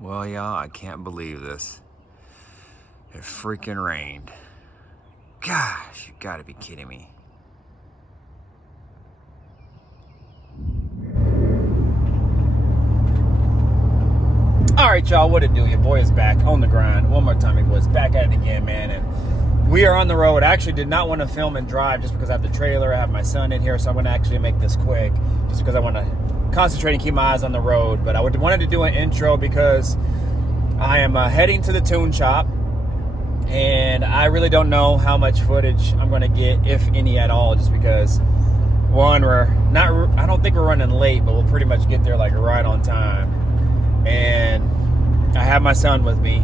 Well, y'all, I can't believe this. It freaking rained. Gosh, you gotta be kidding me. All right, y'all, what it do? Your boy is back on the grind. One more time, your boy's back at it again, man. And we are on the road. I actually did not want to film and drive just because I have the trailer. I have my son in here, so I'm going to actually make this quick just because I want to concentrate and keep my eyes on the road. But I wanted to do an intro because I am heading to the tune shop, and I really don't know how much footage I'm going to get, if any at all, just because, one, I don't think we're running late, but we'll pretty much get there like right on time. And I have my son with me.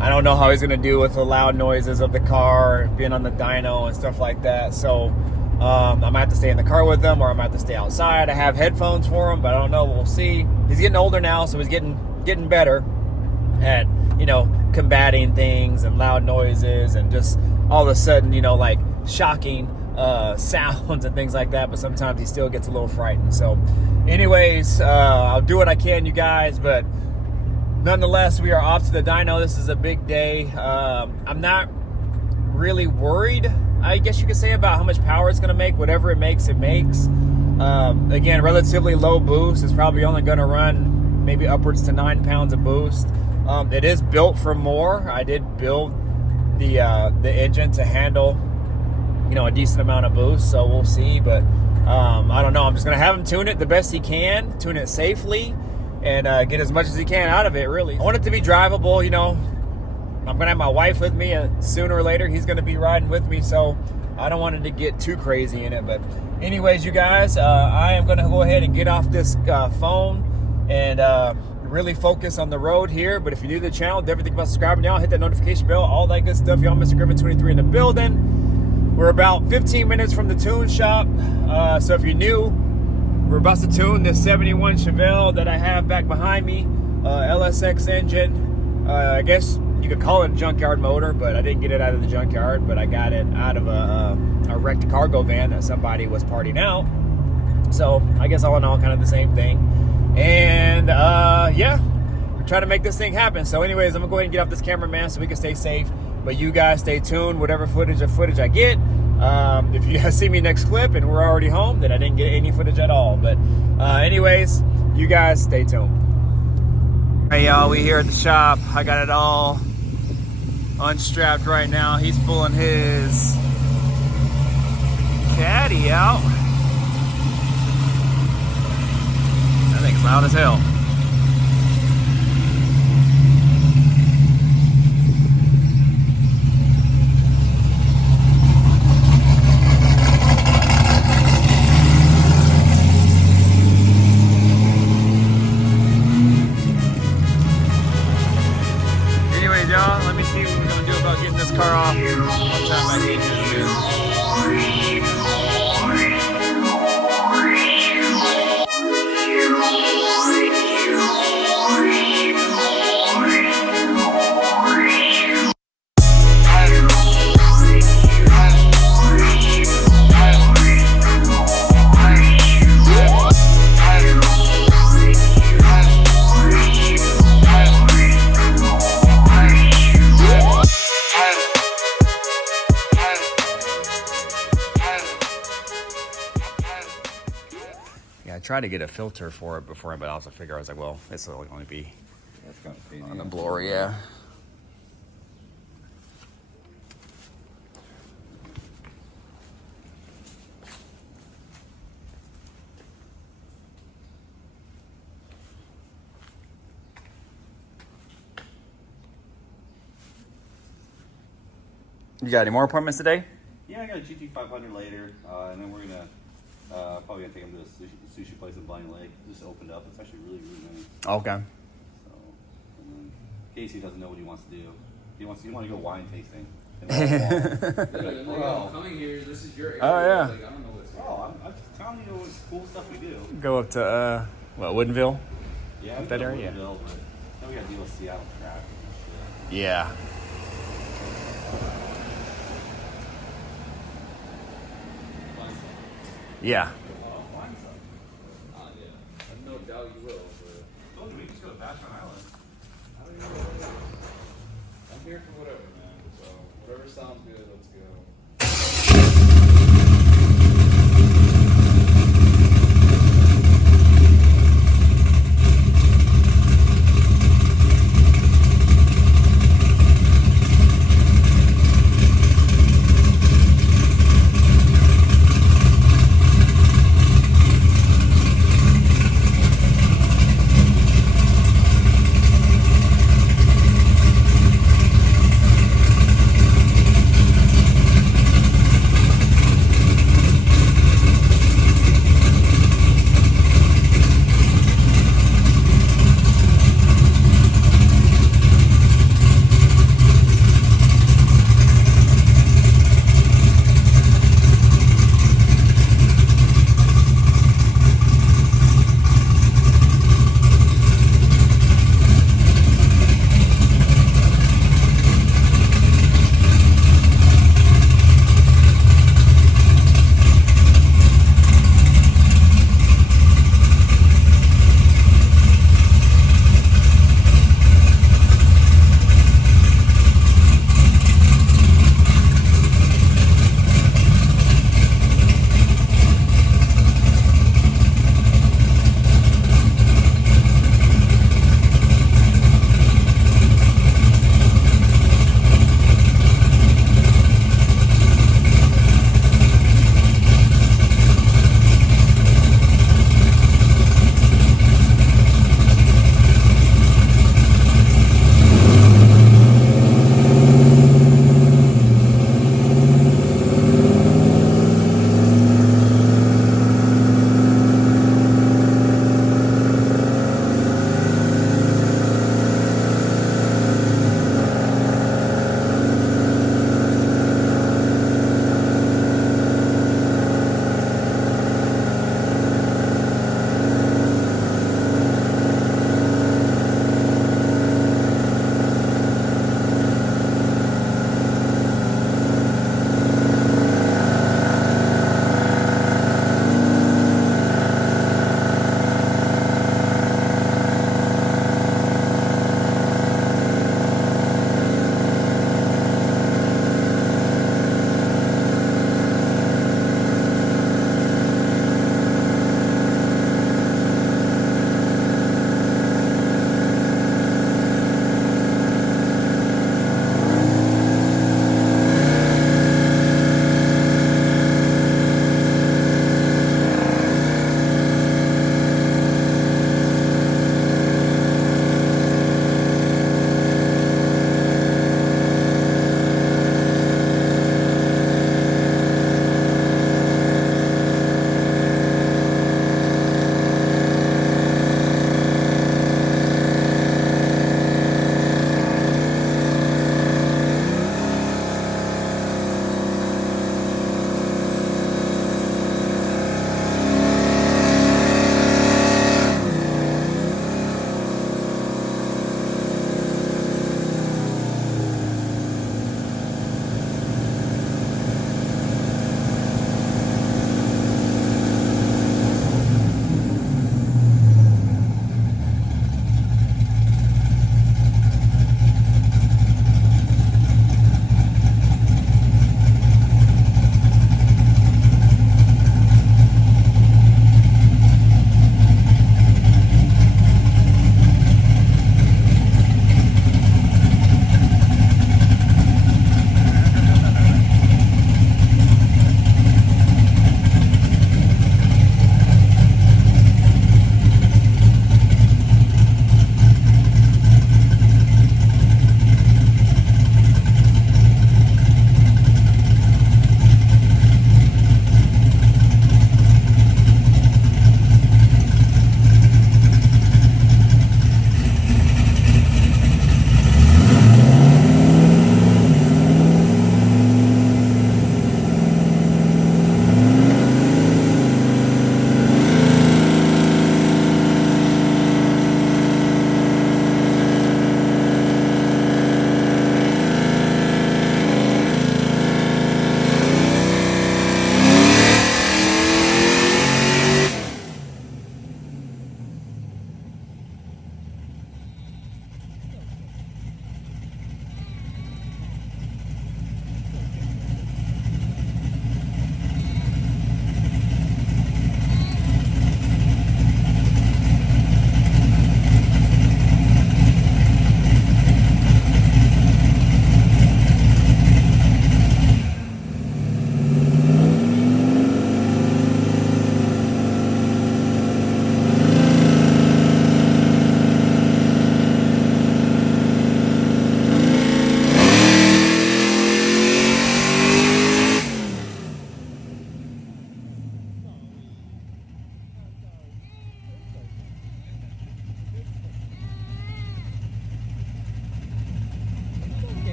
I don't know how he's going to do with the loud noises of the car, being on the dyno and stuff like that. So I might have to stay in the car with him, or I might have to stay outside. I have headphones for him, but I don't know. We'll see. He's getting older now, so he's getting better at, combating things and loud noises and just all of a sudden, like shocking sounds and things like that. But sometimes he still gets a little frightened. So anyways, I'll do what I can, you guys, but nonetheless, we are off to the dyno. This is a big day. I'm not really worried, I guess you could say, about how much power it's going to make. Whatever it makes, it makes. Again, relatively low boost. It's probably only going to run maybe upwards to 9 pounds of boost. It is built for more. I did build the engine to handle, a decent amount of boost, so we'll see. But I don't know. I'm just going to have him tune it the best he can, tune it safely, and get as much as he can out of it, really. I want it to be drivable, I'm going to have my wife with me, and sooner or later he's going to be riding with me, so I don't want it to get too crazy in it. But anyways, you guys, I am going to go ahead and get off this phone and really focus on the road here. But if you're new to the channel, definitely think about subscribing, y'all. Hit that notification bell, all that good stuff, y'all. Mr. Griffin 23 in the building. We're about 15 minutes from the tune shop, so if you're new, we're about to tune this 71 Chevelle that I have back behind me, Lsx engine. I guess you could call it a junkyard motor, but I didn't get it out of the junkyard, but I got it out of a wrecked cargo van that somebody was partying out. So I guess all in all, kind of the same thing. And yeah, we're trying to make this thing happen. So anyways, I'm gonna go ahead and get off this camera, man, so we can stay safe. But you guys stay tuned, whatever footage I get. If you guys see me next clip and we're already home, then I didn't get any footage at all. But anyways, you guys stay tuned. Hey y'all, we here at the shop. I got it all unstrapped right now. He's pulling his caddy out. That thing's loud as hell. Y'all, let me see what we're gonna do about getting this car off. One time I hate I tried to get a filter for it before, but I also figured, I was like, well, this will only be on the blower, yeah. You got any more appointments today? Yeah, I got a GT500 later, and then we're gonna probably gonna take him to a sushi place in Blind Lake. Just opened up. It's actually really, really nice. Okay. So, and then Casey doesn't know what he wants to do. He wants to go wine tasting. I'm coming here. This is your area. Oh yeah. Like, I don't know what's here. I'm just telling you what cool stuff we do. Go up to Woodinville. Yeah, that area. Yeah. But then we got to deal with Seattle traffic and shit. Yeah. Yeah. Yeah. No doubt you will. But... Told you we just go to Bastrop Island. here for whatever, man. So whatever sounds good, let's go.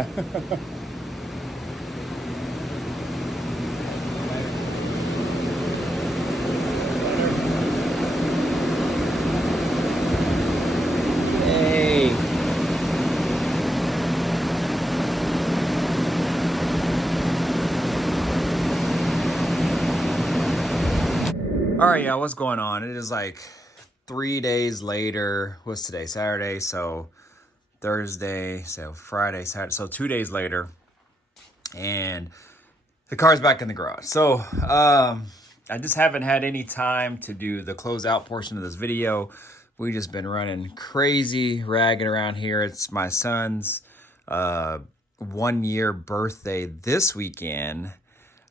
Yeah. Hey. All right, y'all, what's going on? It is like 3 days later. What's today? Saturday, so Thursday, so Friday, Saturday, so 2 days later, and the car's back in the garage. So I just haven't had any time to do the closeout portion of this video. We just been running crazy, ragging around here. It's my son's 1 year birthday this weekend,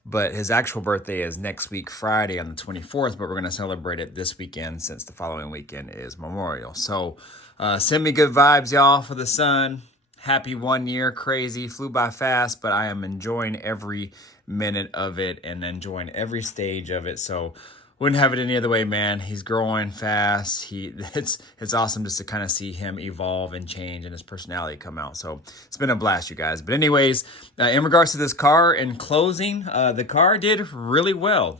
but his actual birthday is next week, Friday on the 24th, but we're going to celebrate it this weekend since the following weekend is Memorial. So send me good vibes, y'all, for the son. Happy 1 year, crazy, flew by fast, but I am enjoying every minute of it and enjoying every stage of it. So wouldn't have it any other way, man. He's growing fast. It's awesome just to kind of see him evolve and change and his personality come out. So it's been a blast, you guys. But anyways, in regards to this car, in closing, the car did really well.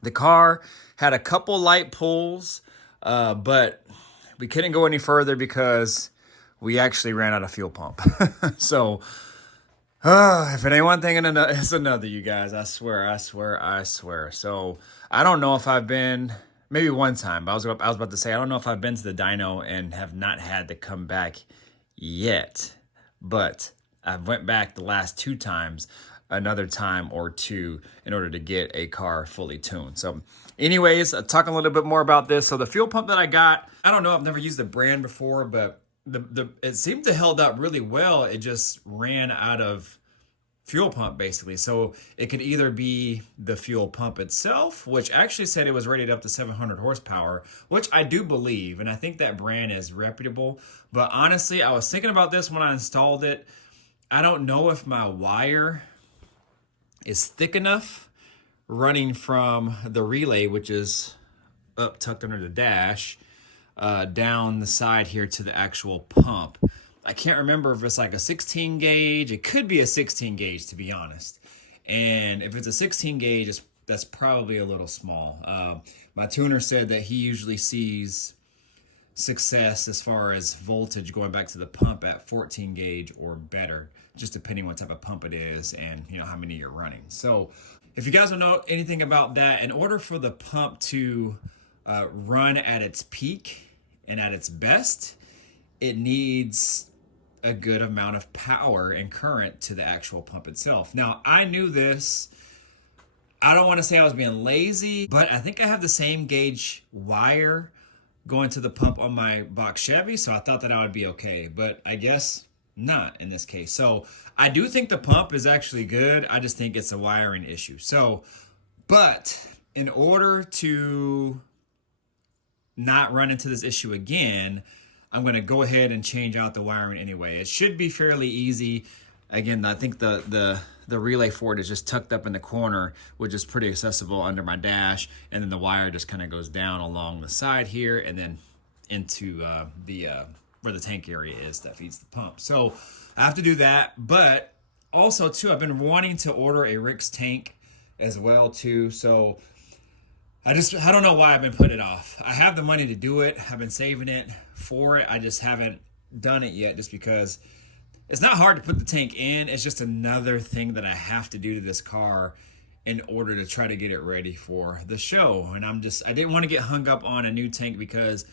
The car had a couple light pulls, but we couldn't go any further because we actually ran out of fuel pump. So if it ain't one thing, it's another, you guys. I swear. So I don't know if I've been, maybe one time, but I was about to say, I don't know if I've been to the dyno and have not had to come back yet. But I went back the last 2 times, another time or two, in order to get a car fully tuned. So anyways, talking a little bit more about this. So the fuel pump that I got, I don't know, I've never used the brand before, but it seemed to held up really well. It just ran out of fuel pump basically. So it could either be the fuel pump itself, which actually said it was rated up to 700 horsepower, which I do believe, and I think that brand is reputable. But honestly, I was thinking about this when I installed it. I don't know if my wire is thick enough running from the relay, which is up tucked under the dash, down the side here to the actual pump. I can't remember if it's like a 16 gauge. It could be a 16 gauge, to be honest. And if it's a 16 gauge, that's probably a little small. My tuner said that he usually sees success as far as voltage going back to the pump at 14 gauge or better, just depending what type of pump it is and how many you're running. So if you guys don't know anything about that, in order for the pump to run at its peak and at its best, it needs a good amount of power and current to the actual pump itself. Now, I knew this. I don't want to say I was being lazy, but I think I have the same gauge wire going to the pump on my box Chevy, so I thought that I would be okay, but I guess not in this case. So I do think the pump is actually good. I just think it's a wiring issue. So, but in order to not run into this issue again, I'm going to go ahead and change out the wiring anyway. It should be fairly easy. Again, I think the relay for it is just tucked up in the corner, which is pretty accessible under my dash. And then the wire just kind of goes down along the side here and then into where the tank area is that feeds the pump. So I have to do that. But also, too, I've been wanting to order a Rix tank as well, too. So I don't know why I've been putting it off. I have the money to do it. I've been saving it for it. I just haven't done it yet just because it's not hard to put the tank in. It's just another thing that I have to do to this car in order to try to get it ready for the show. And I didn't want to get hung up on a new tank because,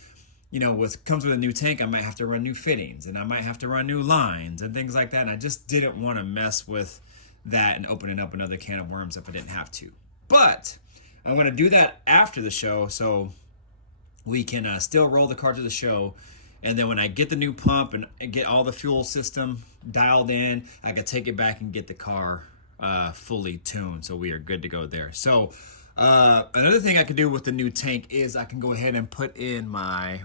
comes with a new tank, I might have to run new fittings and I might have to run new lines and things like that. And I just didn't want to mess with that and opening up another can of worms if I didn't have to. But I'm going to do that after the show so we can still roll the car to the show. And then when I get the new pump and get all the fuel system dialed in, I can take it back and get the car fully tuned. So we are good to go there. So another thing I can do with the new tank is I can go ahead and put in my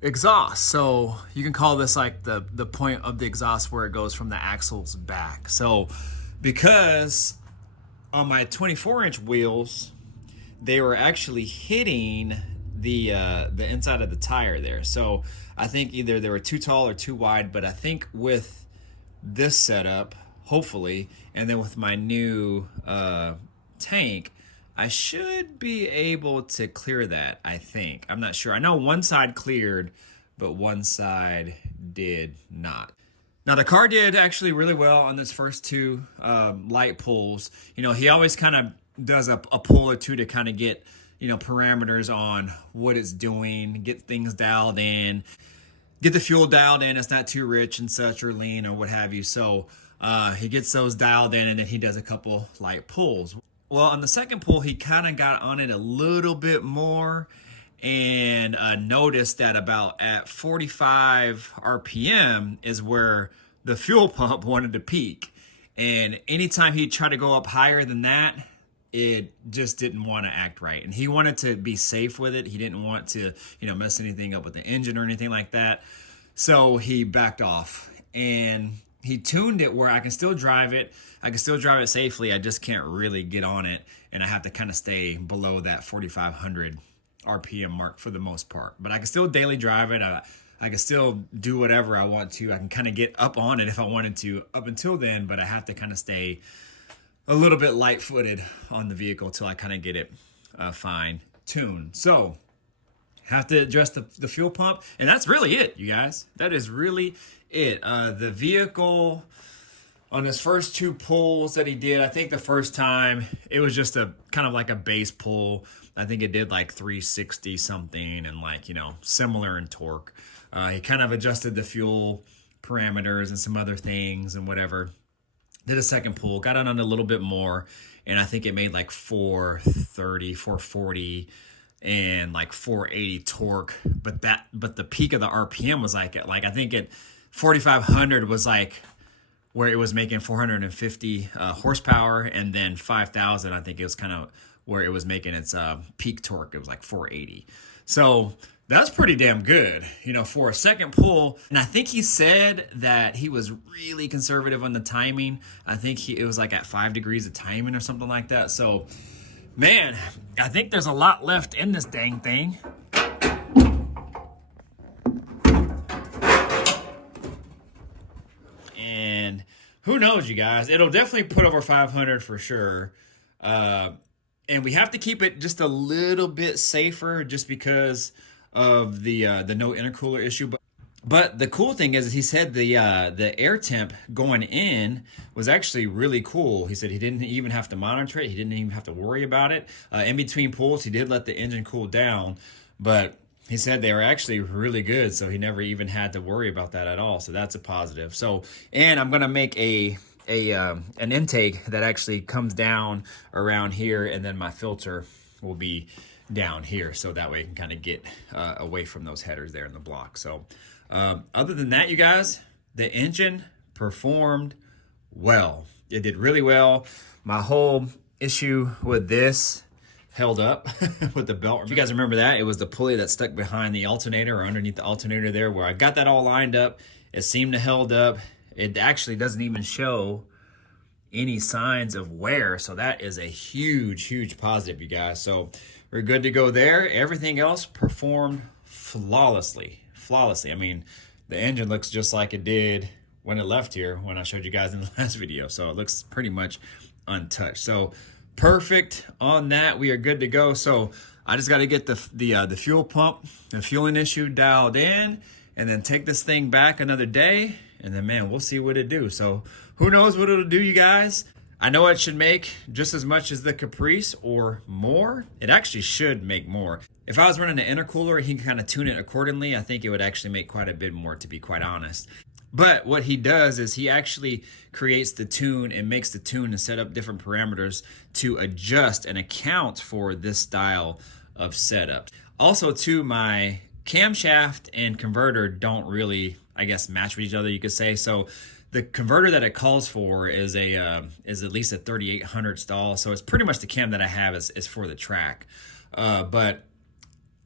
exhaust. So you can call this like the point of the exhaust where it goes from the axles back. So because on my 24-inch wheels, they were actually hitting the inside of the tire there. So I think either they were too tall or too wide, but I think with this setup, hopefully, and then with my new tank, I should be able to clear that, I think. I'm not sure. I know one side cleared, but one side did not. Now the car did actually really well on this first two light pulls. You know, he always kind of does a pull or two to kind of get, you know, parameters on what it's doing, get things dialed in, get the fuel dialed in. It's not too rich and such or lean or what have you. So he gets those dialed in, and then he does a couple light pulls. Well, on the second pull, he kind of got on it a little bit more and noticed that about at 45 RPM is where the fuel pump wanted to peak. And anytime he tried to go up higher than that, it just didn't want to act right. And he wanted to be safe with it. He didn't want to, you know, mess anything up with the engine or anything like that. So he backed off and he tuned it where I can still drive it. I can still drive it safely. I just can't really get on it. And I have to kind of stay below that 4,500 RPM mark for the most part. But I can still daily drive it. I can still do whatever I want to. I can kind of get up on it if I wanted to up until then, but I have to kind of stay a little bit light-footed on the vehicle till I kind of get it fine-tuned. So, have to address the fuel pump, and that's really it, you guys. That is really it. The vehicle, on his first two pulls that he did, I think the first time, it was just a kind of like a base pull. I think it did like 360 something and like, you know, similar in torque. He kind of adjusted the fuel parameters and some other things and whatever. Did a second pull, got on a little bit more, and I think it made like 430, 440, and like 480 torque. But the peak of the RPM was like I think at 4,500 was like where it was making 450 horsepower, and then 5,000 I think it was kind of where it was making its peak torque. It was like 480. So that's pretty damn good, you know, for a second pull. And I think he said that he was really conservative on the timing. I think it was like at 5 degrees of timing or something like that. So, man, I think there's a lot left in this dang thing. And who knows, you guys? It'll definitely put over 500 for sure. And we have to keep it just a little bit safer just because of the no intercooler issue. But the cool thing is he said the air temp going in was actually really cool. He said he didn't even have to monitor it. He didn't even have to worry about it. In between pulls, he did let the engine cool down, but he said they were actually really good, so he never even had to worry about that at all. So that's a positive. So, and I'm gonna make an intake that actually comes down around here, and then my filter will be down here, so that way you can kind of get away from those headers there in the block. So other than that, you guys, the engine performed well. It did really well. My whole issue with this held up with the belt. If you guys remember that, it was the pulley that stuck behind the alternator or underneath the alternator there, where I got that all lined up. It seemed to held up. It actually doesn't even show any signs of wear, so that is a huge positive, you guys. So we're good to go there. Everything else performed flawlessly. I mean, the engine looks just like it did when it left here, when I showed you guys in the last video. So it looks pretty much untouched. So perfect on that. We are good to go. So I just got to get the fuel pump, the fueling issue dialed in, and then take this thing back another day, and then, man, we'll see what it do. So who knows what it'll do, you guys. I know it should make just as much as the Caprice or more. It actually should make more. If I was running an intercooler, he can kind of tune it accordingly. I think it would actually make quite a bit more, to be quite honest. But what he does is he actually creates the tune and makes the tune and set up different parameters to adjust and account for this style of setup. Also, too, my camshaft and converter don't really, I guess, match with each other, you could say. So the converter that it calls for is at least a 3800 stall. So it's pretty much the cam that I have is for the track. But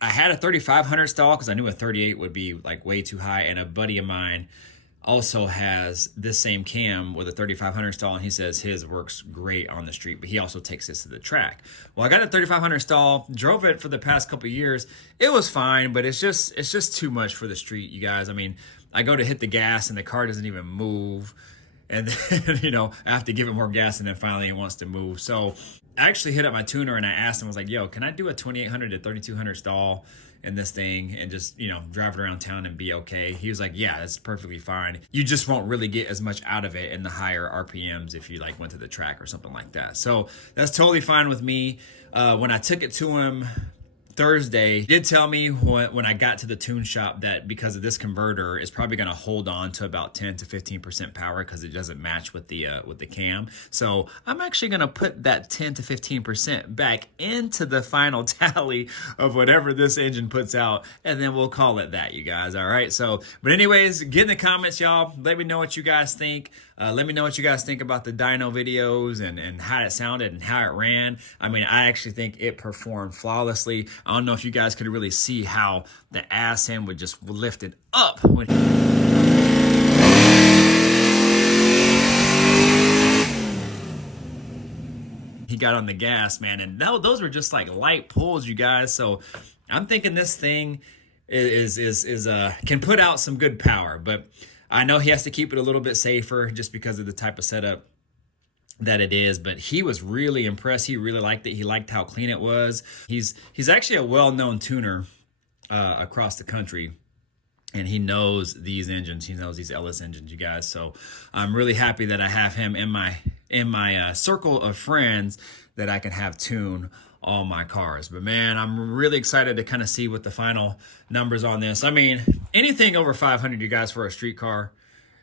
I had a 3500 stall because I knew a 38 would be like way too high. And a buddy of mine also has this same cam with a 3500 stall, and he says his works great on the street, but he also takes this to the track. Well, I got a 3500 stall, drove it for the past couple of years. It was fine, but it's just too much for the street, you guys. I mean, I go to hit the gas and the car doesn't even move. And then, you know, I have to give it more gas, and then finally it wants to move. So I actually hit up my tuner and I asked him, I was like, yo, can I do a 2800 to 3200 stall in this thing and just, you know, drive it around town and be okay? He was like, yeah, that's perfectly fine. You just won't really get as much out of it in the higher RPMs if you like went to the track or something like that. So that's totally fine with me. When I took it to him Thursday, he did tell me when I got to the tune shop that because of this converter, it's probably going to hold on to about 10 to 15% power because it doesn't match with the cam. So I'm actually going to put that 10 to 15% back into the final tally of whatever this engine puts out, and then we'll call it that, you guys. All right. So, but anyways, get in the comments, y'all. Let me know what you guys think. Let me know what you guys think about the dyno videos and how it sounded and how it ran. I mean, I actually think it performed flawlessly. I don't know if you guys could really see how the ass end would just lift it up when he got on the gas, man. And those were just like light pulls, you guys. So I'm thinking this thing is can put out some good power, but I know he has to keep it a little bit safer just because of the type of setup that it is. But he was really impressed. He really liked it. He liked how clean it was. He's actually a well-known tuner across the country, and he knows these engines. He knows these LS engines, you guys. So I'm really happy that I have him in my circle of friends that I can have tune all my cars. But man, I'm really excited to kind of see what the final numbers on this. I mean, anything over 500, you guys, for a street car,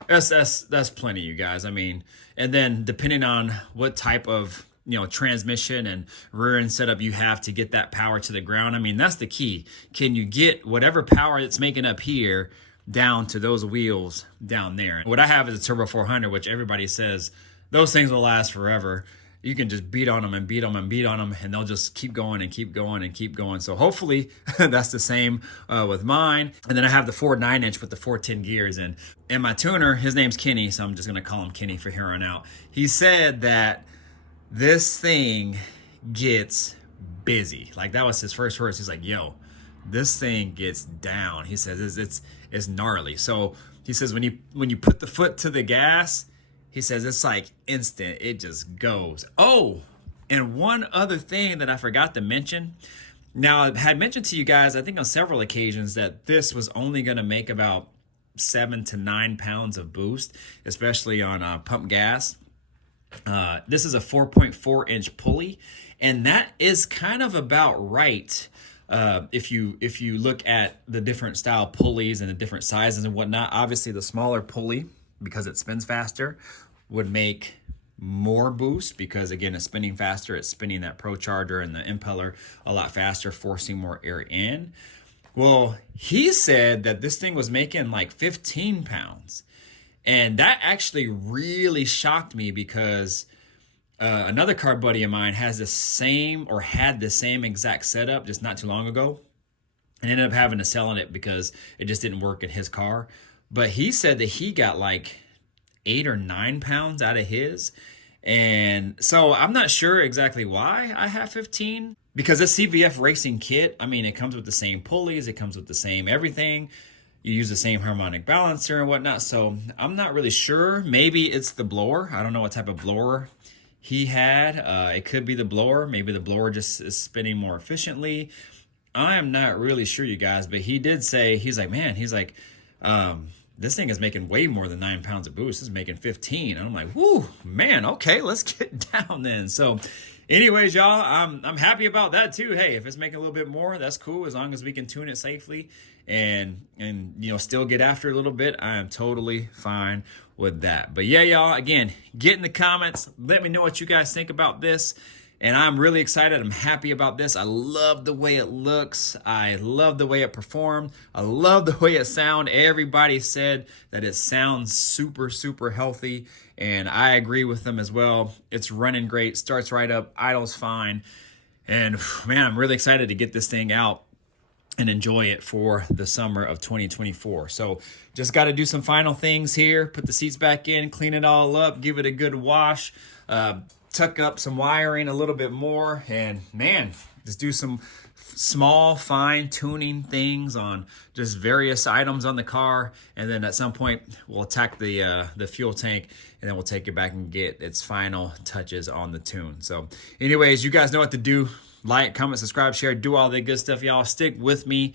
that's plenty, you guys. I mean, and then depending on what type of, you know, transmission and rear end setup you have to get that power to the ground. I mean, that's the key. Can you get whatever power it's making up here down to those wheels down there? What I have is a Turbo 400, which everybody says those things will last forever. You can just beat on them and beat them and beat on them, and they'll just keep going and keep going and keep going. So hopefully that's the same with mine. And then I have the 4.9-inch with the 410 gears. And my tuner, his name's Kenny, so I'm just going to call him Kenny for here on out. He said that this thing gets busy. Like, that was his first words. He's like, yo, this thing gets down. He says it's gnarly. So he says when you put the foot to the gas, he says it's like instant. It just goes. Oh, and one other thing that I forgot to mention. Now, I had mentioned to you guys, I think on several occasions, that this was only going to make about 7 to 9 pounds of boost, especially on pump gas. This is a 4.4-inch pulley, and that is kind of about right. If you look at the different style pulleys and the different sizes and whatnot, obviously the smaller pulley, because it spins faster, would make more boost because, again, it's spinning faster. It's spinning that Procharger and the impeller a lot faster, forcing more air in. Well, he said that this thing was making like 15 pounds. And that actually really shocked me because another car buddy of mine has the same, or had the same exact setup just not too long ago, and ended up having to sell it because it just didn't work in his car. But he said that he got like 8 or 9 pounds out of his. And so I'm not sure exactly why I have 15, because this CVF racing kit, I mean, it comes with the same pulleys, it comes with the same everything. You use the same harmonic balancer and whatnot. So I'm not really sure. Maybe it's the blower. I don't know what type of blower he had. It could be the blower. Maybe the blower just is spinning more efficiently. I am not really sure, you guys, but he did say, he's like, this thing is making way more than 9 pounds of boost. It's making 15. And I'm like, whoo, man, okay, let's get down then. So anyways, y'all, I'm happy about that too. Hey, if it's making a little bit more, that's cool, as long as we can tune it safely and you know, still get after it a little bit. I am totally fine with that. But yeah, y'all, again, get in the comments. Let me know what you guys think about this. And I'm really excited. I'm happy about this. I love the way it looks. I love the way it performed. I love the way it sounds. Everybody said that it sounds super, super healthy. And I agree with them as well. It's running great. Starts right up. Idles fine. And man, I'm really excited to get this thing out and enjoy it for the summer of 2024. So just got to do some final things here. Put the seats back in, clean it all up, give it a good wash. Tuck up some wiring a little bit more, and man, just do some small fine tuning things on just various items on the car, and then at some point we'll attack the fuel tank, and then we'll take it back and get its final touches on the tune. So anyways, you guys know what to do. Like, comment, subscribe, share, do all that good stuff. Y'all stick with me,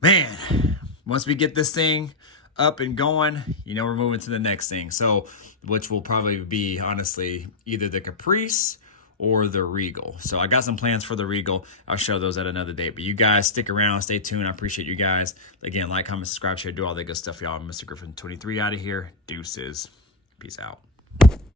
man. Once we get this thing up and going, you know, we're moving to the next thing. So which will probably be, honestly, either the Caprice or the Regal. So I got some plans for the Regal. I'll show those at another date. But you guys stick around, stay tuned. I appreciate you guys. Again, like, comment, subscribe, share, do all that good stuff, y'all. Mr. Griffin 23 out of here. Deuces. Peace out.